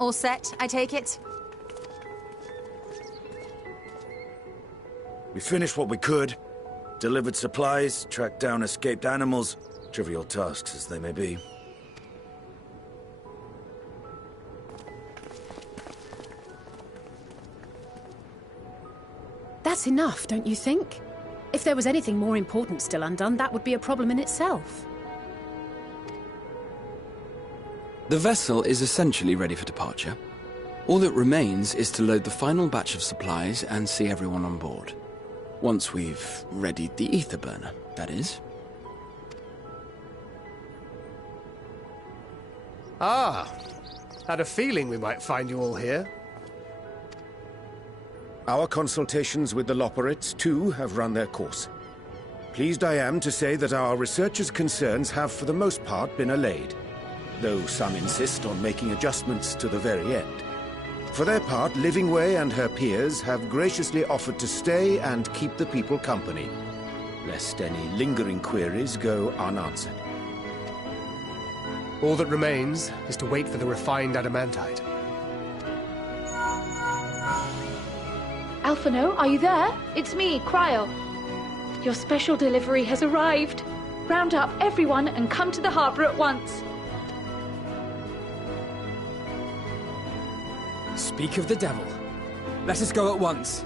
All set, I take it? We finished what we could. Delivered supplies, tracked down escaped animals. Trivial tasks as they may be. That's enough, don't you think? If there was anything more important still undone, that would be a problem in itself. The vessel is essentially ready for departure. All that remains is to load the final batch of supplies and see everyone on board. Once we've readied the ether burner, that is. Ah, had a feeling we might find you all here. Our consultations with the Loperates, too, have run their course. Pleased I am to say that our researchers' concerns have for the most part been allayed, though some insist on making adjustments to the very end. For their part, Livingway and her peers have graciously offered to stay and keep the people company, lest any lingering queries go unanswered. All that remains is to wait for the refined adamantite. Alphino, are you there? It's me, Cryo. Your special delivery has arrived. Round up everyone and come to the harbour at once. Speak of the devil. Let us go at once.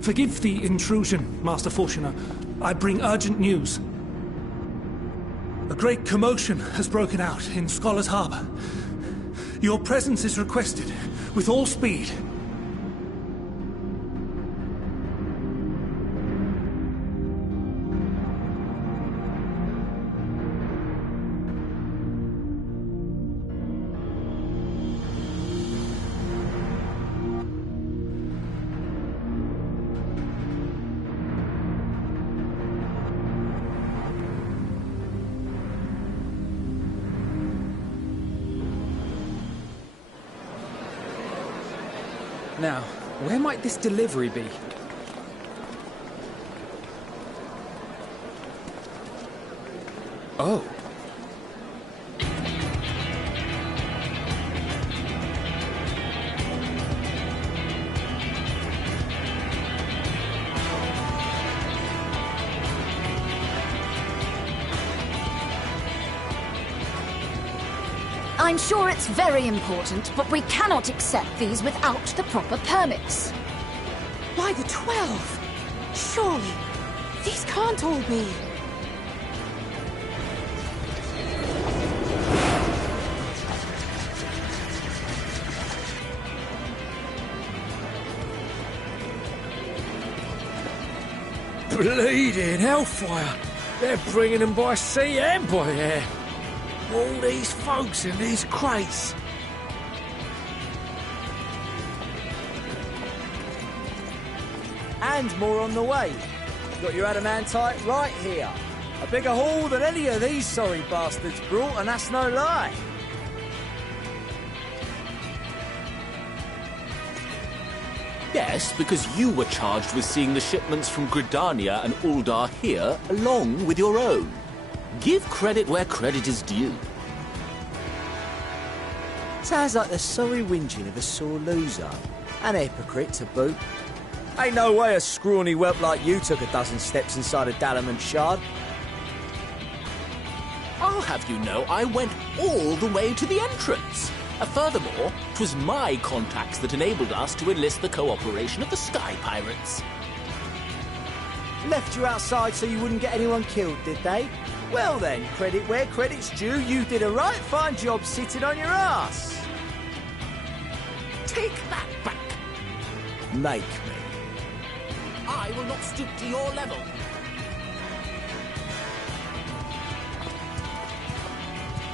Forgive the intrusion, Master Fortuner. I bring urgent news. A great commotion has broken out in Scholar's Harbour. Your presence is requested, with all speed. Now, where might this delivery be? Oh. I'm sure it's very important, but we cannot accept these without the proper permits. By the 12! Surely, these can't all be. Bleeding hellfire! They're bringing them by sea and by air. All these folks in these crates. And more on the way. Got your adamantite right here. A bigger haul than any of these sorry bastards brought, and that's no lie. Yes, because you were charged with seeing the shipments from Gridania and Uldar here, along with your own. Give credit where credit is due. Sounds like the sorry whinging of a sore loser. An hypocrite to boot. Ain't no way a scrawny whelp like you took a dozen steps inside a Adamant shard. I'll have you know I went all the way to the entrance. Furthermore, 'twas my contacts that enabled us to enlist the cooperation of the Sky Pirates. Left you outside so you wouldn't get anyone killed, did they? Well then, credit where credit's due, you did a right fine job sitting on your ass. Take that back. Make me. I will not stoop to your level.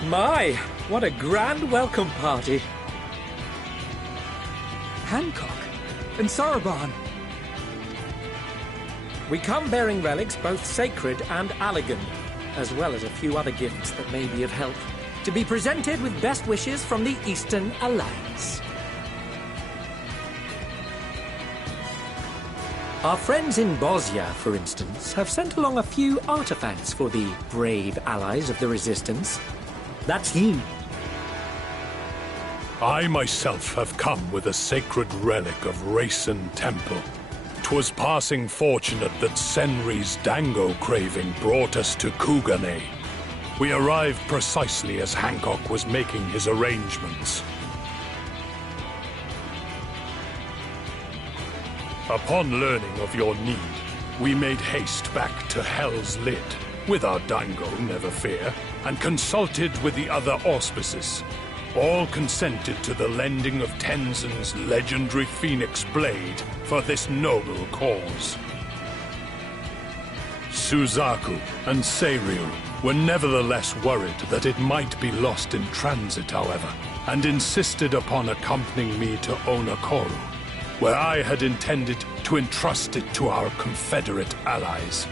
My, what a grand welcome party. Hancock and Saraban. We come bearing relics both sacred and elegant, as well as a few other gifts that may be of help. To be presented with best wishes from the Eastern Alliance. Our friends in Bosnia, for instance, have sent along a few artifacts for the brave allies of the Resistance. That's you. I myself have come with a sacred relic of Racen Temple. 'Twas passing fortunate that Senri's dango craving brought us to Kugane. We arrived precisely as Hancock was making his arrangements. Upon learning of your need, we made haste back to Hell's Lid, with our dango, never fear, and consulted with the other auspices. All consented to the lending of Tenzin's legendary Phoenix Blade for this noble cause. Suzaku and Seiryu were nevertheless worried that it might be lost in transit, however, and insisted upon accompanying me to Onakoru, where I had intended to entrust it to our Confederate allies.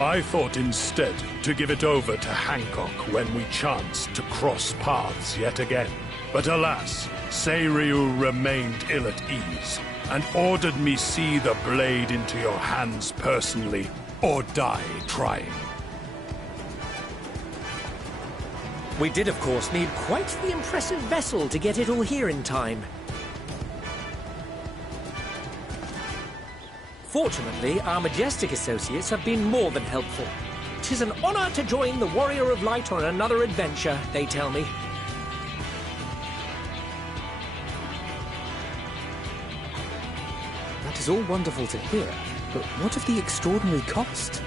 I thought instead to give it over to Hancock when we chanced to cross paths yet again. But alas, Seiryu remained ill at ease, and ordered me see the blade into your hands personally, or die trying. We did, of course, need quite the impressive vessel to get it all here in time. Fortunately, our majestic associates have been more than helpful. 'Tis an honor to join the Warrior of Light on another adventure, they tell me. That is all wonderful to hear, but what of the extraordinary cost?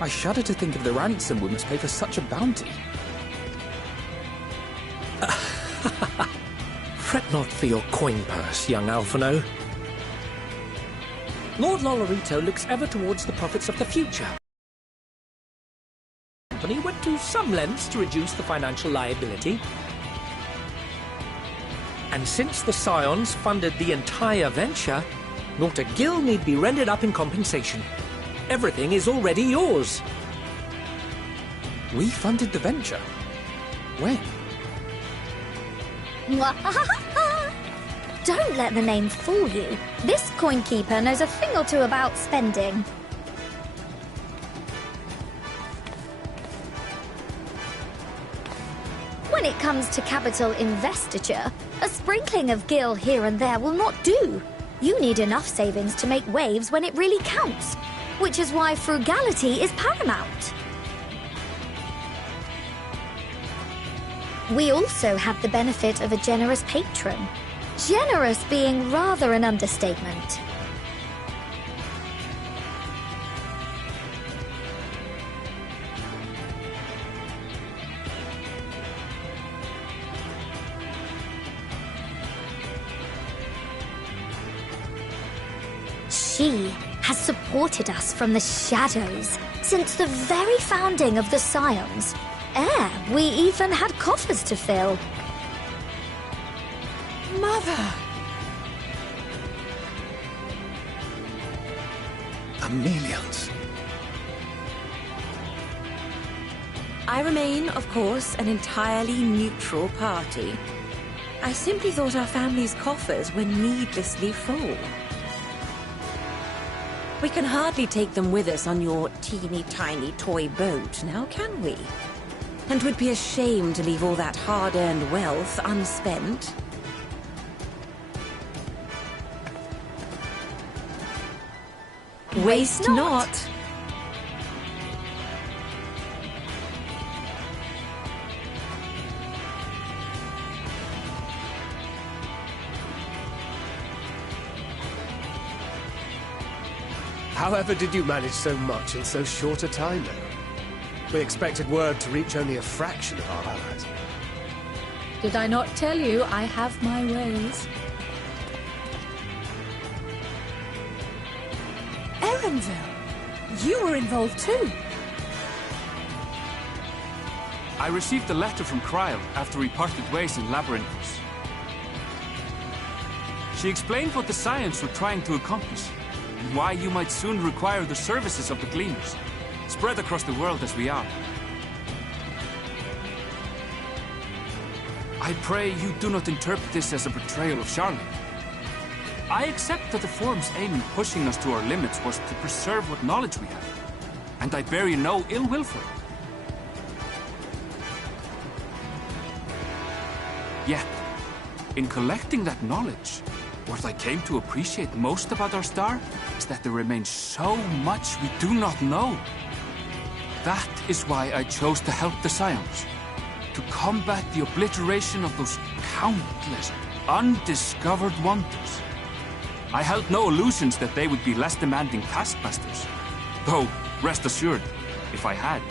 I shudder to think of the ransom we must pay for such a bounty. Fret not for your coin purse, young Alphino. Lord Lolorito looks ever towards the profits of the future. The company went to some lengths to reduce the financial liability. And since the Scions funded the entire venture, not a gill need be rendered up in compensation. Everything is already yours. We funded the venture? When? Don't let the name fool you. This coinkeeper knows a thing or two about spending. When it comes to capital investiture, a sprinkling of gil here and there will not do. You need enough savings to make waves when it really counts, which is why frugality is paramount. We also have the benefit of a generous patron. Generous being rather an understatement. She has supported us from the shadows since the very founding of the Scions. We even had coffers to fill. Mother! Amelians. I remain, of course, an entirely neutral party. I simply thought our family's coffers were needlessly full. We can hardly take them with us on your teeny-tiny toy boat, now can we? And would be a shame to leave all that hard-earned wealth unspent. Waste not. However did you manage so much in so short a time now? We expected word to reach only a fraction of our allies. Did I not tell you I have my ways? Erenville, you were involved too. I received a letter from Cryo after we parted ways in Labyrinthos. She explained what the Scions were trying to accomplish, and why you might soon require the services of the Gleaners, spread across the world as we are. I pray you do not interpret this as a betrayal of Charlotte. I accept that the Forum's aim in pushing us to our limits was to preserve what knowledge we have, and I bear you no ill will for it. Yet, in collecting that knowledge, what I came to appreciate most about our star is that there remains so much we do not know. That is why I chose to help the Scions, to combat the obliteration of those countless, undiscovered wonders. I held no illusions that they would be less demanding taskmasters. Though, rest assured, if I had,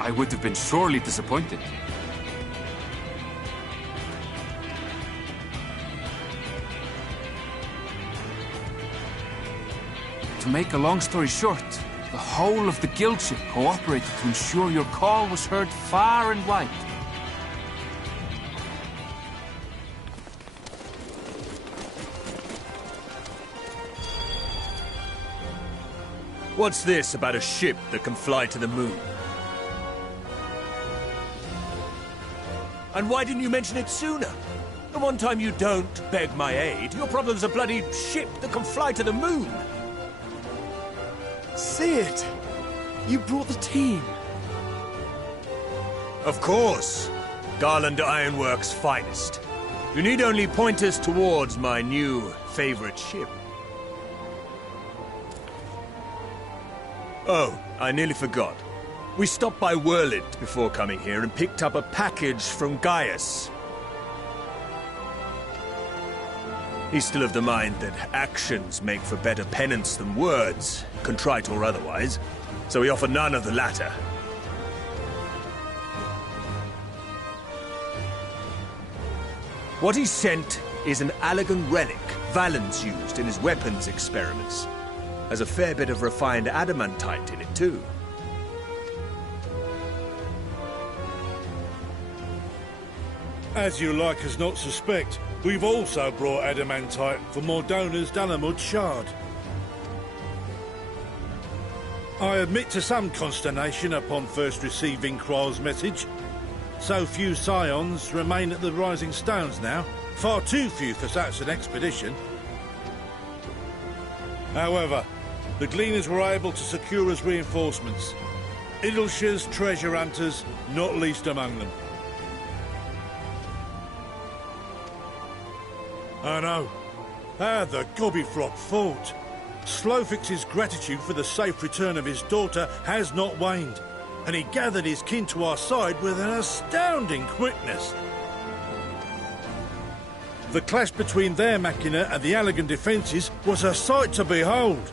I would have been sorely disappointed. To make a long story short, the whole of the guild ship cooperated to ensure your call was heard far and wide. What's this about a ship that can fly to the moon? And why didn't you mention it sooner? The one time you don't beg my aid, your problem's a bloody ship that can fly to the moon. Sid! You brought the team. Of course. Garland Ironworks' finest. You need only point us towards my new favorite ship. Oh, I nearly forgot. We stopped by Whirlint before coming here and picked up a package from Gaius. He's still of the mind that actions make for better penance than words, contrite or otherwise, so we offer none of the latter. What he sent is an Allagan relic Valens used in his weapons experiments. Has a fair bit of refined adamantite in it, too. As you like as not suspect, we've also brought adamantite for Mordona's Dalamud shard. I admit to some consternation upon first receiving Kryl's message. So few Scions remain at the Rising Stones now. Far too few for such an expedition. However, the Gleaners were able to secure us reinforcements. Idleshire's treasure hunters, not least among them. I know. How the Gobbyfrog fought. Slowfix's gratitude for the safe return of his daughter has not waned, and he gathered his kin to our side with an astounding quickness. The clash between their machina and the Allagan defences was a sight to behold.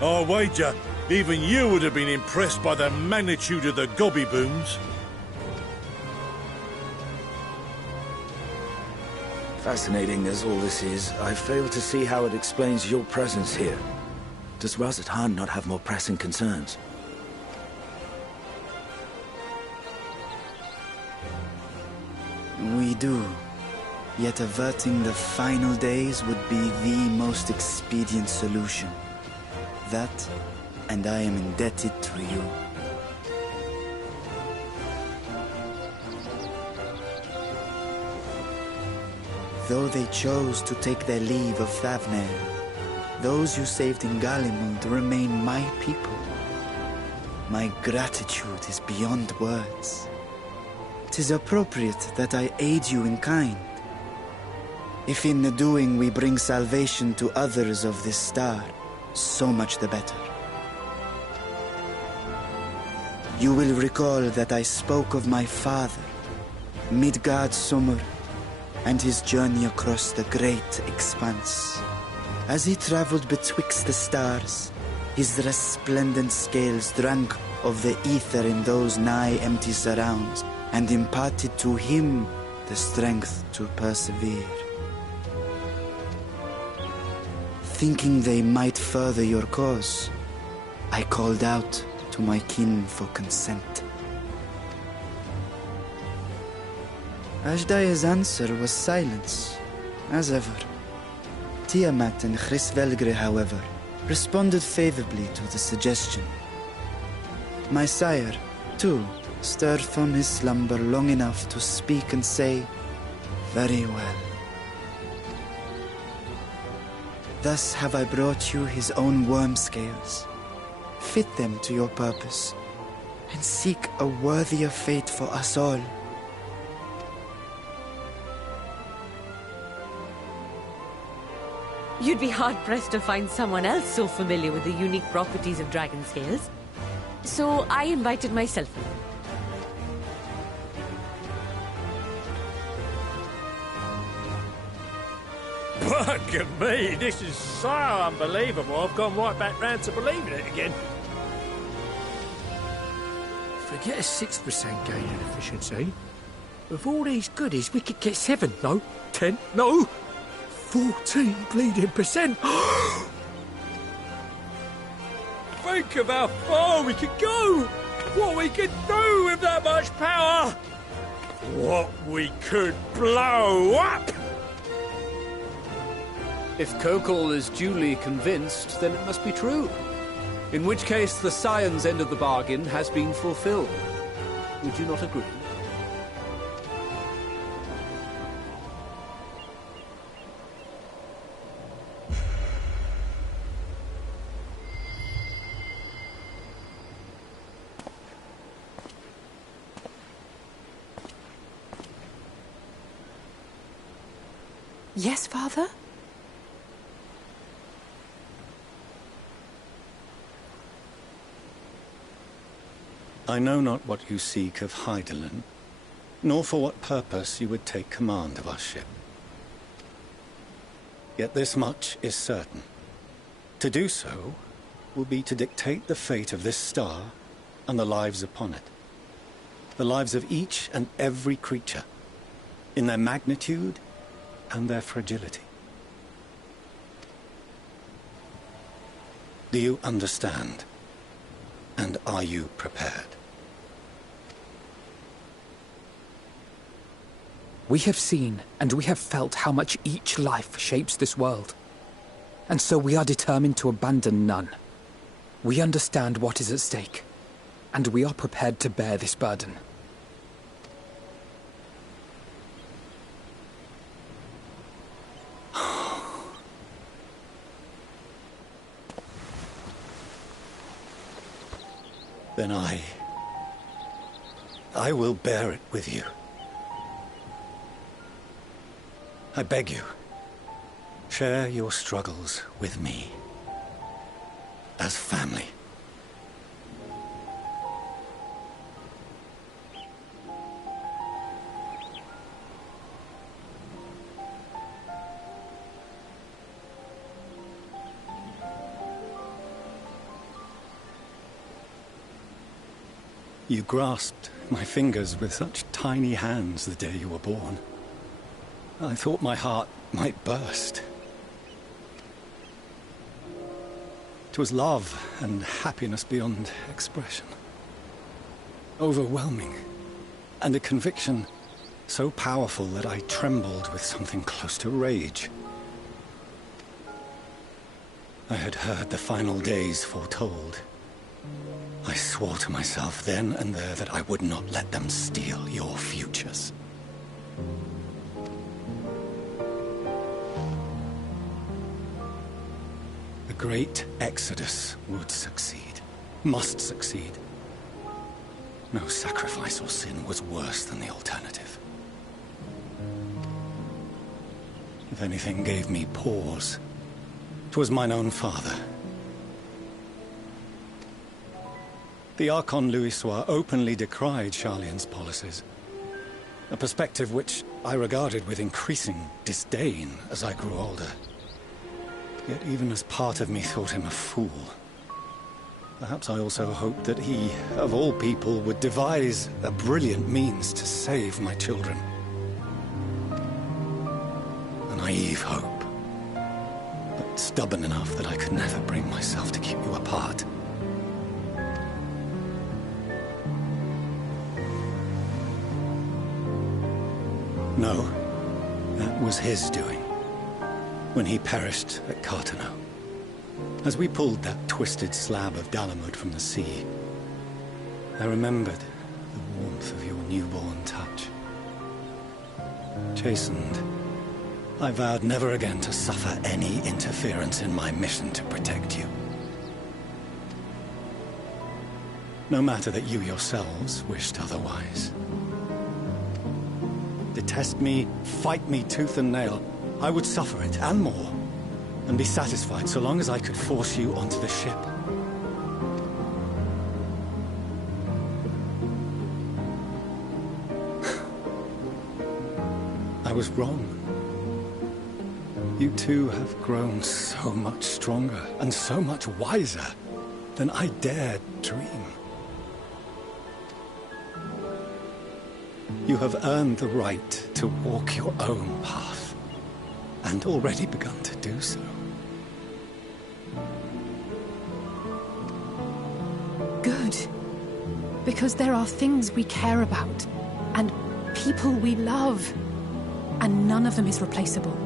I wager even you would have been impressed by the magnitude of the Gobby booms. Fascinating as all this is, I fail to see how it explains your presence here. Does Razat Han not have more pressing concerns? We do. Yet averting the final days would be the most expedient solution. That, and I am indebted to you. Though they chose to take their leave of Thavnair, those you saved in Galimund remain my people. My gratitude is beyond words. 'Tis appropriate that I aid you in kind. If in the doing we bring salvation to others of this star, so much the better. You will recall that I spoke of my father, Midgard Summer, and his journey across the great expanse. As he traveled betwixt the stars, his resplendent scales drank of the ether in those nigh empty surrounds, and imparted to him the strength to persevere. Thinking they might further your cause, I called out to my kin for consent. Ashdai's answer was silence, as ever. Tiamat and Chris-Velgre, however, responded favorably to the suggestion. My sire, too, stirred from his slumber long enough to speak and say, Very well. Thus have I brought you his own worm scales. Fit them to your purpose, and seek a worthier fate for us all. You'd be hard-pressed to find someone else so familiar with the unique properties of dragon scales. So I invited myself. Bugger me, this is so unbelievable. I've gone right back round to believing it again. Forget a 6% gain in efficiency. With all these goodies, we could get 7, no, 10, no, 14 bleeding percent. Think of how far we could go. What we could do with that much power. What we could blow up. If Kokol is duly convinced, then it must be true. In which case, the Scion's end of the bargain has been fulfilled. Would you not agree? Yes, Father? I know not what you seek of Hydaelyn, nor for what purpose you would take command of our ship. Yet this much is certain. To do so will be to dictate the fate of this star and the lives upon it. The lives of each and every creature, in their magnitude and their fragility. Do you understand? And are you prepared? We have seen and we have felt how much each life shapes this world. And so we are determined to abandon none. We understand what is at stake, and we are prepared to bear this burden. Then I will bear it with you. I beg you, share your struggles with me, as family. You grasped my fingers with such tiny hands the day you were born. I thought my heart might burst. It was love and happiness beyond expression. Overwhelming. And a conviction so powerful that I trembled with something close to rage. I had heard the final days foretold. I swore to myself then and there that I would not let them steal your futures. The great exodus would succeed, must succeed. No sacrifice or sin was worse than the alternative. If anything gave me pause, 'twas mine own father. The Archon Louisoix openly decried Charlian's policies, a perspective which I regarded with increasing disdain as I grew older. Yet even as part of me thought him a fool, perhaps I also hoped that he, of all people, would devise a brilliant means to save my children. A naive hope, but stubborn enough that I could never bring myself to keep you apart. No, that was his doing, when he perished at Carteneau. As we pulled that twisted slab of Dalamud from the sea, I remembered the warmth of your newborn touch. Chastened, I vowed never again to suffer any interference in my mission to protect you. No matter that you yourselves wished otherwise. Detest me, fight me tooth and nail, I would suffer it, and more, and be satisfied so long as I could force you onto the ship. I was wrong. You two have grown so much stronger and so much wiser than I dared dream. You have earned the right to walk your own path, and already begun to do so. Good. Because there are things we care about, and people we love, and none of them is replaceable.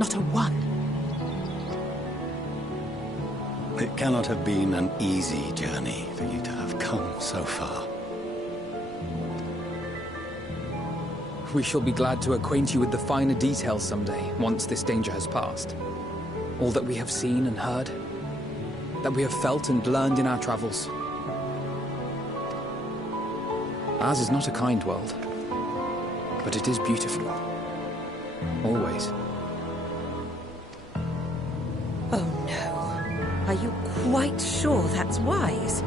Not a one. It cannot have been an easy journey for you to have come so far. We shall be glad to acquaint you with the finer details someday, once this danger has passed. All that we have seen and heard, that we have felt and learned in our travels. Ours is not a kind world, but it is beautiful. Always. Oh no. Are you quite sure that's wise?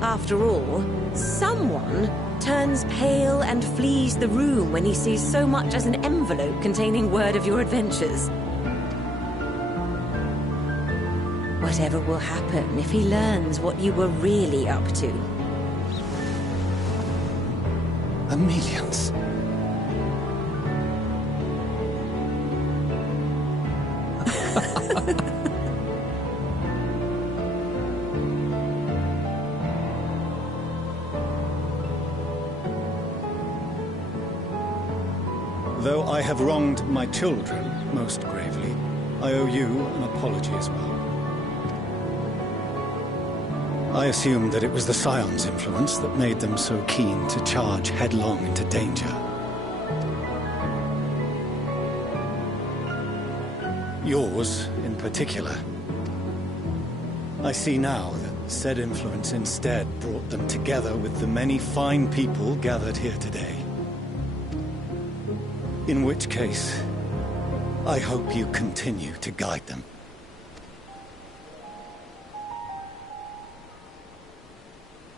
After all, someone turns pale and flees the room when he sees so much as an envelope containing word of your adventures. Whatever will happen if he learns what you were really up to? Millions. Though I have wronged my children most gravely, I owe you an apology as well. I assumed that it was the Scion's influence that made them so keen to charge headlong into danger. Yours, in particular. I see now that said influence instead brought them together with the many fine people gathered here today. In which case, I hope you continue to guide them.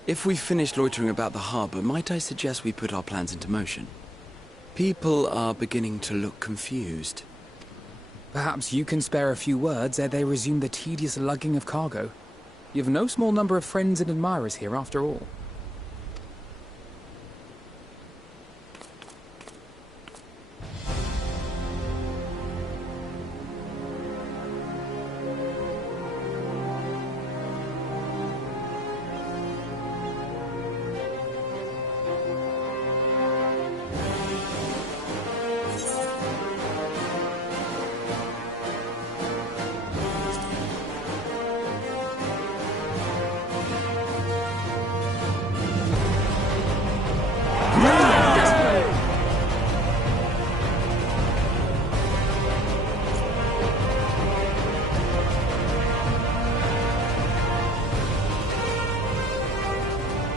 If we've finished loitering about the harbor, might I suggest we put our plans into motion? People are beginning to look confused. Perhaps you can spare a few words ere they resume the tedious lugging of cargo. You have no small number of friends and admirers here, after all.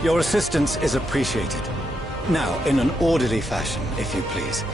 Your assistance is appreciated. Now, in an orderly fashion, if you please.